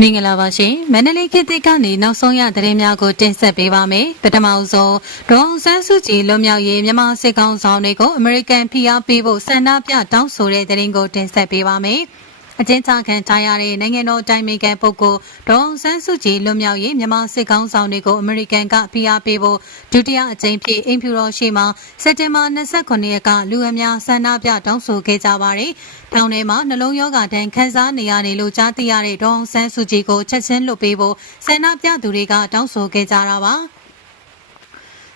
မင်္ဂလာပါရှင်မန္တလေးခေတ်သစ်ကနေနောက်ဆုံးရသတင်းများကိုတင်ဆက်ပေးပါမယ်ပထမဆုံးဒေါအောင်ဆန်းစုကြည်လွတ်မြောက်ရေးမြန်မာစစ်ကောင်ဆောင်တွေကိုအမေရိကန်ဖိအားပေးဖို့ဆန္ဒပြတောင်းဆိုတဲ့သတင်းကိုတင်ဆက်ပေးပါမယ်အကျဉ်းချခံထားရတဲ့နိုင်ငံတော်တိုင်ပင်ခံပုဂ္ဂိုလ်ဒေါအောင်ဆန်းစုကြည်လွတ်မြောက်ရေးမြန်မာစစ်ကောင်းဆောင်တွေကိုအမေရိကန်ကဖိအားပေးဖို့ဒုတိယအကြိမ်ဖြစ်အင်ဖြူတော်ရှိမှစက်တင်ဘာ29ရက်ကလူအများဆန္ဒပြတောင်းဆိုခဲ့ကြပါတယ်။တောင်ထဲမှာနှလုံးရောဂါဒဏ်ခံစားနေရတယ်လို့ကြားသိရတဲ့ဒေါအောင်ဆန်းစုကြည်ကိုချက်ချင်းလွတ်ပေးဖို့ဆန္ဒပြသူတွေကတောင်းဆိုခဲ့ကြတာပါ။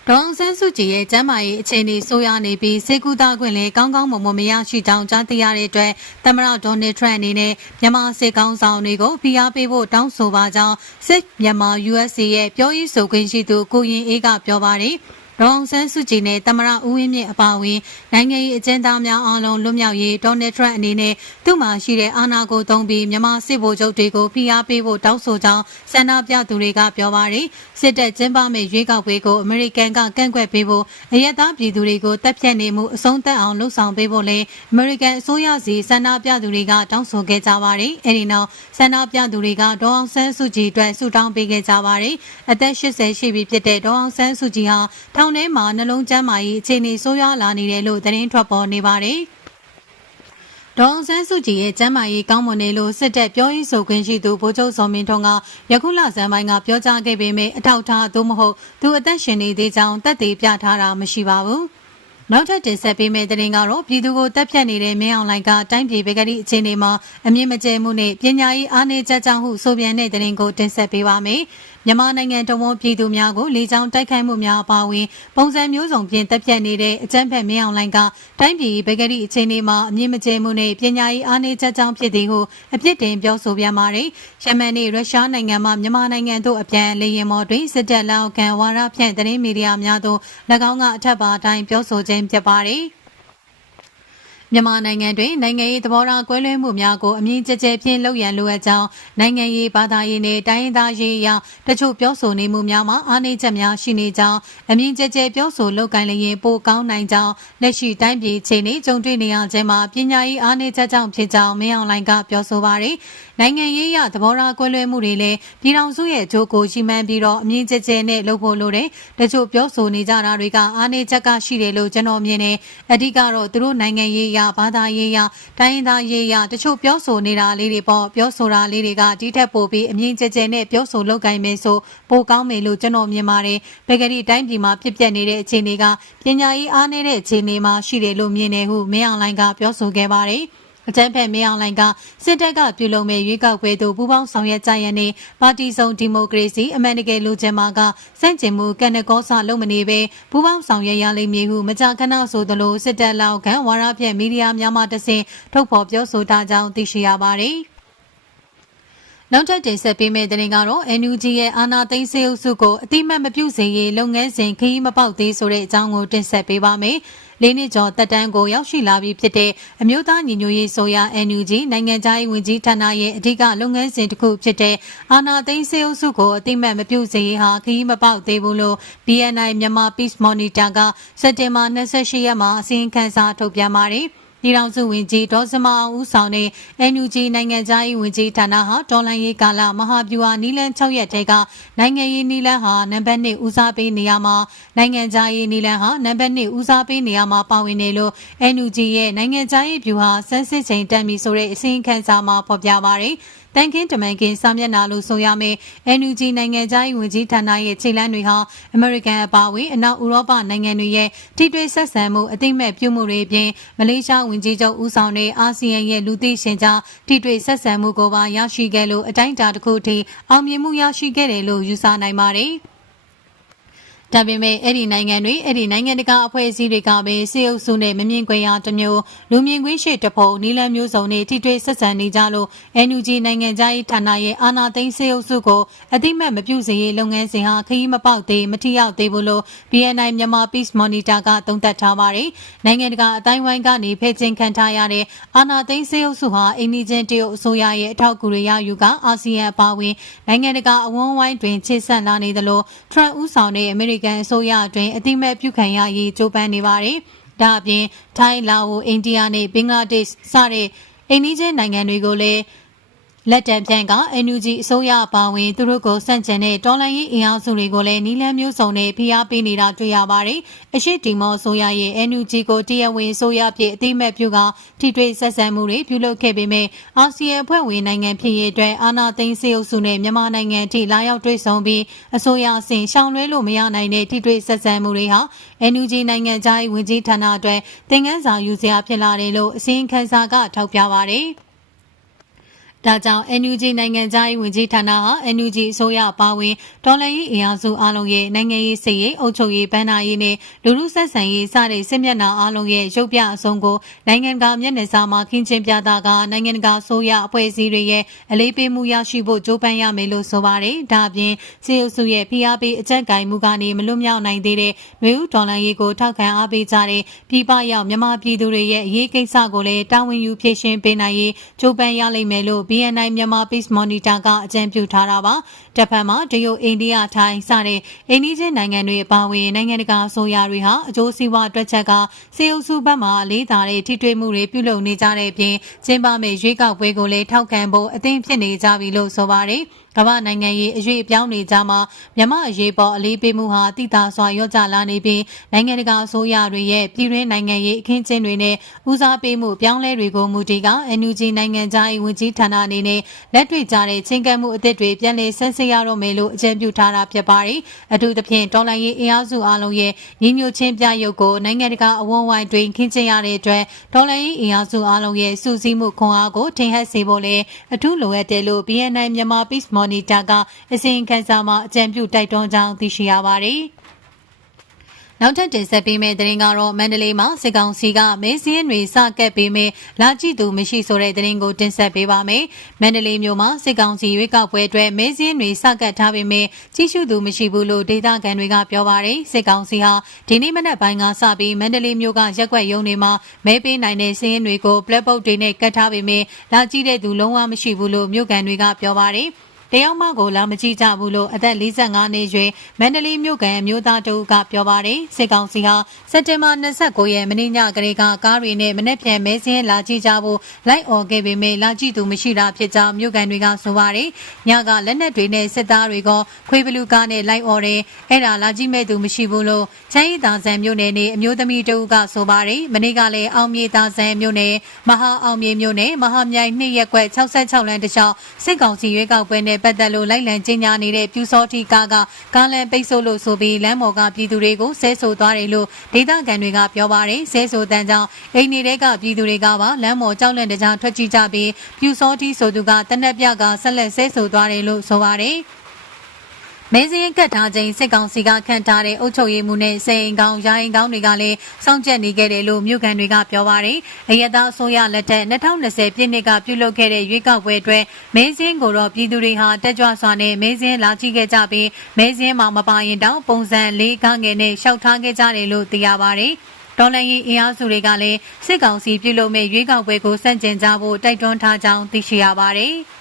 ဒေါအောင်ဆန်းစုကြည်ရဲ့ကျန်းမာရေးအခြေအနေဆိုးရွားနေပြီးစေကူတာခွင့်လည်းကောင်းကောင်းမွန်မွန်မရရှိကြောင်းကြားသိရတဲ့အတွက်သမ္မတဒေါ်နယ်ထရန့်အနေနဲ့မြန်မာစစ်ကောင်ဆောင်တွေကိုဖိအားပေးဖို့တောင်းဆိုပါကြောင်းစစ်မြန်မာ USA ရဲ့ပြောရေးဆိုခွင့်ရှိသူကိုရင်အေးကပြောပါတယ်။ဒေါအောင်ဆန်းစုကြည်နဲ့သမရဦးဝင်းမြင့်အပါအဝင်နိုင်ငံရေးအကျဉ်းသားများအားလုံးလွတ်မြောက်ရေးဒေါ်နယ်ထရန့်အနေနဲ့သူ့မှာရှိတဲ့အာဏာကိုသုံးပြီးမြန်မာစစ်ဗိုလ်ချုပ်တွေကိုဖိအားပေးဖို့တောင်းဆိုကြောင်းဆန္ဒပြသူတွေက ပြောပါတယ်စစ်တပ်ကျင်းပမဲ့ရွေးကောက်ပွဲကိုအမေရိကန်ကကန့်ကွက်ပေးဖို့အရက်သားပြည်သူတွေကိုတပ်ဖြတ်နေမှုအဆုံးသတ်အောင်လှုံ့ဆော်ပေးဖို့လည်းအမေရိကန်အစိုးရစီဆန္ဒပြသူတွေကတောင်းဆိုခဲ့ကြပါတယ်အဲဒီနောက်ဆန္ဒပြသူတွေကဒေါ်အောင်ဆန်းစုကြည်အတွက်ဆုတောင်းပေးခဲ့ကြပါတယ်အသက်80ရှိပြီဖြစ်တဲ့ဒေါ်အောင်ဆန်းစုကြည်ဟာထောင်ထဲမှာနှလုံးကျန်းမာရေးအခြေအနေဆိုးရွားလာနေတယ်လို့သတင်းထွက်ပေါ်နေပါတယ်။ဒေါအောင်ဆန်းစုကြည်ရဲ့ကျန်းမာရေးကောင်းမွန်တယ်လို့စစ်တပ်ပြောရေးဆိုခွင့်ရှိသူဗိုလ်ချုပ်စောမင်းထွန်းကယခုလဇန်ပိုင်းကပြောကြားခဲ့ပေမဲ့အထောက်အထားသို့မဟုတ်သူအသက်ရှင်နေသေးကြောင်းတတ်သိပြထားတာမရှိပါဘူး။နောက်ထပ်တင်ဆက်ပေးမယ့်သတင်းကတော့ပြည်သူကိုတပ်ဖြတ်နေတဲ့မင်းအောင်လှိုင်ကတိုင်းပြည်ဘေကတိအခြေအနေမှာအမြင့်မကျဲမှုနဲ့ပညာရေးအားနည်းချက်ကြောင့်ဟုဆိုပြန်တဲ့သတင်းကိုတင်ဆက်ပေးပါမယ်။မြန်မာနိုင်ငံတဝန်ပြည်သူများကိုလေကြောင်းတိုက်ခိုက်မှုများအပါအဝင်ပုံစံမျိုးစုံဖြင့်တပ်ဖြတ်နေတဲ့အကြမ်းဖက်မင်းအောင်လှိုင်ကတိုင်းပြည်ဘဂရီအခြေအနေမှာအမြင့်မကျဲမှုနဲ့ပညာရေးအားနည်းချက်ကြောင့်ဖြစ်သည်ဟုအပြစ်တင်ပြောဆိုပြန်ပါတယ်။ယမန်နေ့ရုရှားနိုင်ငံမှမြန်မာနိုင်ငံသို့အပြန်လေယာဉ်မော်တွင်စစ်တပ်လောက်ကန်ဝါရဖြန့်သတင်းမီဒီယာများသို့၎င်းကအထက်ပါအတိုင်းပြောဆိုခြင်းဖြစ်ပါတယ်။မြန်မာနိုင်ငံတွင်နိုင်ငံရေးသဘောထားကွဲလွဲမှုများကိုအမြင့်ကျကျဖြင့်လှုပ်ရန်လိုအပ်ကြောင်းနိုင်ငံရေးဘာသာရေးနှင့်တိုင်းရင်းသားရေးအရာတချို့ပြောဆိုနေမှုများမှာအားနည်းချက်များရှိနေကြောင်းအမြင့်ကျကျပြောဆိုလုပ်ကိုင်လျင်ပိုကောင်းနိုင်ကြောင်းလက်ရှိတိုင်းပြည်ခြေနေကြုံတွေ့နေရခြင်းမှာပညာရေးအားနည်းချက်ကြောင့်ဖြစ်ကြောင်းမင်းအောင်လှိုင်ကပြောဆိုပါရယ်နိုင်ငံရေးအရသဘောထားကွဲလွဲမှုတွေလည်းပြည်ထောင်စုရဲ့အကျိုးကိုရှိမှန်းပြီးတော့အမြင့်ကျကျနဲ့လုပ်ဖို့လိုတယ်တချို့ပြောဆိုနေကြတာတွေကအားနည်းချက်ကရှိတယ်လို့ကျွန်တော်မြင်တယ်အဓိကတော့သူတို့နိုင်ငံရေးအရရာဘာသာရေးရာတိုင်းရင်းသားရေးရာတချို့ပြောဆိုနေတာလေးတွေပေါ့ပြောဆိုတာလေးတွေကဒီထက်ပိုပြီးအမြင့်ကျကျနဲ့ပြောဆိုလုပ်ကိုင်မယ်ဆိုပိုကောင်းမယ်လို့ကျွန်တော်မြင်ပါတယ်ဘယ်ကတိတိုင်းပြည်မှာဖြစ်ပျက်နေတဲ့အခြေအနေကပညာရေးအားနည်းတဲ့အခြေအနေမှာရှိတယ်လို့မြင်တယ်ဟုမင်းအောင်လိုင်ကပြောဆိုခဲ့ပါတယ်အကြံဖက်မင်းအောင်လှိုင်ကစစ်တပ်ကပြုလုပ်မဲ့ရွေးကောက်ပွဲသို့ပူးပေါင်းဆောင်ရွက်ကြရန်နဲ့ပါတီစုံဒီမိုကရေစီအမှန်တကယ်လိုချင်မှာကစန့်ကျင်မှုကနကောစာလုံးမနေပဲပူးပေါင်းဆောင်ရွက်ရလိမ့်မည်ဟုမကြာခဏဆိုသလိုစစ်တပ်လောက်ကန်ဝါရဖြင့်မီဒီယာများမှတဆင့်ထုတ်ဖော်ပြောဆိုထားကြောင်းသိရှိရပါတယ်။နောက်ထပ်တင်ဆက်ပေးမယ့်သတင်းကတော့ NUG ရဲ့အာဏာသိမ်းစေအုပ်စုကိုအတိမတ်မပြုစေရေးလုပ်ငန်းစဉ်ခရီးမပေါက်သေးဆိုတဲ့အကြောင်းကိုတင်ဆက်ပေးပါမယ်။လေးနှစ်ကျော်တက်တန်းကိုရောက်ရှိလာပြီးဖြစ်တဲ့အမျိုးသားညီညွတ်ရေးဆိုရာ NUG နိုင်ငံသားရေးဝန်ကြီးဌာနရဲ့အဓိကလုပ်ငန်းစဉ်တစ်ခုဖြစ်တဲ့အာဏာသိမ်းစေအုပ်စုကိုအတိမတ်မပြုစေရေးဟာခရီးမပေါက်သေးဘူးလို့ BNI မြန်မာ Peace Monitor ကစက်တင်ဘာ28ရက်မှာအစီရင်ခံစာထုတ်ပြန်ပါတယ်။နေတောင်စုဝင်ကြီးဒေါ်စမအောင်ဦးဆောင်တဲ့ NUG နိုင်ငံသားရေးဝင်ကြီးဌာနဟာဒေါ်လန်ရေးကာလမဟာဗျူဟာနီလန်6ရက်ထဲကနိုင်ငံရေးနီလန်ဟာနံပါတ်1ဦးစားပေးနေရာမှာနိုင်ငံသားရေးနီလန်ဟာနံပါတ်1ဦးစားပေးနေရာမှာပါဝင်တယ်လို့ NUG ရဲ့နိုင်ငံသားရေးဗျူဟာစမ်းစစ်ချိန်တက်ပြီဆိုတဲ့အစီရင်ခံစာမှာဖော်ပြပါတယ်။တန်ခင်းတမန်ခင်းစာမျက်နှာလို့ဆိုရမယ်။ NUG နိုင်ငံသားရေးဝန်ကြီးဌာနရဲ့ခြေလှမ်းတွေဟာအမေရိကန်အပါအဝင်အနောက်ဥရောပနိုင်ငံတွေရဲ့ထိတွေ့ဆက်ဆံမှုအသိမဲ့ပြုမှုတွေအပြင်မလေးရှားဝဝန်ကြီးချုပ်ဦးဆောင်တဲ့အာဆီယံရဲ့လူသိရှင်ကြားထိတွေ့ဆက်ဆံမှုကိုပါရရှိခဲ့လို့အတိုင်းအတာတစ်ခုထိအောင်မြင်မှုရရှိခဲ့တယ်လို့ယူဆနိုင်ပါတယ်။ဒါပေမဲ့အဲ့ဒီနိုင်ငံတွေအဲ့ဒီနိုင်ငံတကာအဖွဲ့အစည်းတွေကပဲစေအုပ်စုနဲ့မမြင်ကွင်းရာတစ်မျိုးလူမြင်ကွင်းရှိတစ်ဖုံနီလန်းမျိုးစုံနဲ့ထိတွေ့ဆက်ဆံနေကြလို့ NUG နိုင်ငံခြားရေးဌာနရဲ့အာဏာသိမ်းစေအုပ်စုကိုအတိမတ်မပြုစေရေးလုပ်ငန်းစဉ်ဟာခရီးမပေါက်သေးမထိရောက်သေးဘူးလို့ BNI မြန်မာ Peace Monitor ကသုံးသပ်ထားပါတယ်။နိုင်ငံတကာအတိုင်းဝိုင်းကနေဖဲ့ချင်းခံထားရတဲ့အာဏာသိမ်းစေအုပ်စုဟာအိန္ဒိချင်းတရုတ်အစိုးရရဲ့အထောက်အကူတွေရယူကအာဆီယံအပါအဝင်နိုင်ငံတကာအဝန်းဝိုင်းတွင်ခြေဆန့်လာနေသလိုထရန့်ဦးဆောင်တဲ့အမေရိကကန်အစိုးရအတွင်းအသိမဲ့ပြုခံရရေးကြိုးပမ်းနေပါတယ်။ဒါအပြင် ထိုင်း၊လာအို၊အိန္ဒိယနဲ့ဘင်္ဂလားဒေ့ရှ်စတဲ့အိန္ဒိယနိုင်ငံတွေကိုလည်းလက်တံပြန်က NUG အစိုးရအပါအဝင်သူတို့ကိုစန့်ကျင်တဲ့တော်လှန်ရေးအင်အားစုတွေကိုလည်းနီလန်းမျိုးစုံနဲ့ဖိအားပေးနေတာတွေ့ရပါတယ်။အရှိတီမောအစိုးရရဲ့ NUG ကိုတရားဝင်အစိုးရဖြစ်အသိမဲ့ပြုကထိတွေ့ဆက်ဆံမှုတွေပြုလုပ်ခဲ့ပေမဲ့အာဆီယံအဖွဲ့ဝင်နိုင်ငံဖြစ်ရေးအတွက်အာဏာသိမ်းစေအုပ်စုနဲ့မြန်မာနိုင်ငံထိလာရောက်တွေ့ဆုံပြီးအစိုးရအဆင့်ရှောင်လွဲလို့မရနိုင်တဲ့ထိတွေ့ဆက်ဆံမှုတွေဟာ NUG နိုင်ငံသားရေးဝန်ကြီးဌာနအတွက်သင်ခန်းစာယူစရာဖြစ်လာတယ်လို့အစိုးရခန်းစာကထောက်ပြပါတယ်။ဒါကြောင့် NUG နိုင်ငံသားရေးဝန်ကြီးဌာနဟာ NUG အစိုးရပါဝင်ဒေါ်လာရေးအင်အားစုအလုံးရဲ့နိုင်ငံရေးစည်ရေးအုပ်ချုပ်ရေးဘဏ္ဍာရေးနဲ့လူမှုဆက်ဆံရေးစတဲ့စစ်မျက်နှာအလုံးရဲ့ရုပ်ပြအစုံကိုနိုင်ငံကမျက်နှာစာမှာခင်းချင်းပြသကနိုင်ငံကဆိုရအဖွဲ့အစည်းတွေရဲ့အလေးပေးမှုရရှိဖို့ကြိုးပမ်းရမယ်လို့ဆိုပါတယ်။ဒါအပြင်စီအိုစုရဲ့ဖိအားပေးအကြက်ကင်မှုကနေမလွတ်မြောက်နိုင်သေးတဲ့ငွေဥဒေါ်လာရေးကိုထောက်ခံအားပေးကြတဲ့ပြည်ပရောက်မြန်မာပြည်သူတွေရဲ့အရေးကိစ္စကိုလည်းတာဝန်ယူဖြေရှင်းပေးနိုင်ရေးကြိုးပမ်းရလိမ့်မယ်လို့ BNI မြန်မာ Peace Monitor ကအကြံပြုထားတာပါ။တစ်ဖက်မှာတရုတ်အိန္ဒိယထိုင်းစတဲ့အိန္ဒိချင်းနိုင်ငံတွေအပါအဝင်နိုင်ငံတကာအစိုးရတွေဟာအကျိုးစီးပွားအတွက်ချက်ကစေအုပ်စုဘက်မှလေးသာတဲ့ထိတွေ့မှုတွေပြုလုပ်နေကြတဲ့အပြင်ကျင်းပမယ့်ရွေးကောက်ပွဲကိုလည်းထောက်ခံဖို့အသင့်ဖြစ်နေကြပြီလို့ဆိုပါတယ်။ကမ္ဘာနိုင်ငံရေးအရေးအပြောင်းတွေကြားမှာမြမအရေးပေါ်အလေးပေးမှုဟာတိသာစွာရော့ကျလာနေပြီးနိုင်ငံတကာအစိုးရတွေရဲ့ပြည်တွင်းနိုင်ငံရေးအခင်းကျင်းတွေနဲ့ဦးစားပေးမှုပြောင်းလဲတွေကိုမူတည်က NUG နိုင်ငံသား၏ဝန်ကြီးဌာနအနေနဲ့လက်တွေ့ကြတဲ့ချင်းကပ်မှုအသစ်တွေပြန်လည်ဆန်းစစ်ရတော့မယ်လို့အကြံပြုထားတာဖြစ်ပါတယ်။အထူးသဖြင့်တော်လိုင်းရေးအင်အားစုအလုံးရဲ့ညီညွတ်ချင်းပြရုပ်ကိုနိုင်ငံတကာအဝန်ဝိုင်းတွင်ခင်းကျင်းရတဲ့အတွက်တော်လိုင်းရေးအင်အားစုအလုံးရဲ့စူးစီးမှုခွန်အားကိုထင်ဟပ်စေဖို့လည်းအထူးလိုအပ်တယ်လို့ BNI မြန်မာ Peace Monitor ကအစီရင်ခံစာမှာအကြံပြုတိုက်တွန်းကြောင်းသိရှိရပါတယ်။နောက်ထပ်တင်ဆက်ပေးမယ့်သတင်းကတော့မန္တလေးမှာစစ်ကောင်စီကမဲစင်းတွေစကက်ပေးမယ့်လာကြည့်သူမရှိဆိုတဲ့သတင်းကိုတင်ဆက်ပေးပါမယ်။မန္တလေးမြို့မှာစစ်ကောင်စီရွေးကောက်ပွဲအတွက်မဲစင်းတွေစကက်ထားပေမယ့်ကြီးစုသူမရှိဘူးလို့ဒေသခံတွေကပြောပါတယ်။စစ်ကောင်စီဟာဒီနေ့မနက်ပိုင်းကစပြီးမန္တလေးမြို့ကရက်ွက်ရုံတွေမှာမဲပေးနိုင်တဲ့စင်းတွေကို black box တွေနဲ့ကတ်ထားပေမယ့်လာကြည့်တဲ့သူလုံးဝမရှိဘူးလို့မြို့ကန်တွေကပြောပါတယ်။တယောက်မှကိုလာမကြည့်ကြဘူးလို့အသက်45နှစ်ရွယ်မန္တလေးမြို့ကံအမျိုးသားတဦးကပြောပါတယ်စစ်ကောင်စီကစက်တင်ဘာ29ရက်မနေ့ညကလေးကကားတွေနဲ့မနေ့ပြန်မဲစင်းလာကြည့်ကြဖို့လိုက်အော်ခဲ့ပေမဲ့လာကြည့်သူမရှိတာဖြစ်ကြောင်းမြို့ကံတွေကဆိုပါတယ်ညကလက်နက်တွေနဲ့စစ်သားတွေကခွေးဘလူကားနဲ့လိုက်အော်တယ်အဲ့ဒါလာကြည့်မဲ့သူမရှိဘူးလို့ချမ်းရီသာဆန်မြို့နယ်နေအမျိုးသမီးတဦးကဆိုပါတယ်မနေ့ကလည်းအောင်မြေသာဆန်မြို့နယ်မဟာအောင်မြေမြို့နယ်မဟာမြိုင်နှစ်ရက်ွက်66လမ်းတစ်လျှောက်စစ်ကောင်စီရွေးကောက်ပွဲနဲ့ပတ်သက်လို့လိုက်လံကြေညာနေတဲ့ပြူစောတိကားကကားလန်ပိတ်ဆို့လို့ဆိုပြီးလမ်းပေါ်ကပြည်သူတွေကိုဆဲဆိုသွားတယ်လို့ဒေသခံတွေကပြောပါတယ်ဆဲဆိုတန်းကြောင့်အိမ်တွေကပြည်သူတွေကပါလမ်းပေါ်ကြောက်လန့်တကြားထွက်ကြည့်ကြပြီးပြူစောတိဆိုသူကတနက်ပြကဆက်လက်ဆဲဆိုသွားတယ်လို့ဆိုပါတယ်။မင်းစင်းကတ်ထားခြင်းစစ်ကောင်စီကခန့်ထားတဲ့အုပ်ချုပ်ရေးမှုနဲ့စေအိမ်ကောင်ရာအိမ်ကောင်တွေကလည်းစောင့်ကြပ်နေခဲ့တယ်လို့မြို့ကန်တွေကပြောပါတယ်။အရသာအစိုးရလက်ထက်2020ပြည့်နှစ်ကပြုလုပ်ခဲ့တဲ့ရွေးကောက်ပွဲအတွင်းမင်းစင်းကိုတော့ပြည်သူတွေဟာတက်ကြွစွာနဲ့မင်းစင်းလာကြည့်ခဲ့ကြပြီးမင်းစင်းမှာမပါရင်တောင်ပုံစံလေးခငယ်နဲ့ရှောက်ထားခဲ့ကြတယ်လို့သိရပါတယ်။ဒေါ်လာရေးအင်အားစုတွေကလည်းစစ်ကောင်စီပြုလုပ်မဲ့ရွေးကောက်ပွဲကိုစန့်ကျင်ကြဖို့တိုက်တွန်းထားကြောင်းသိရှိရပါတယ်။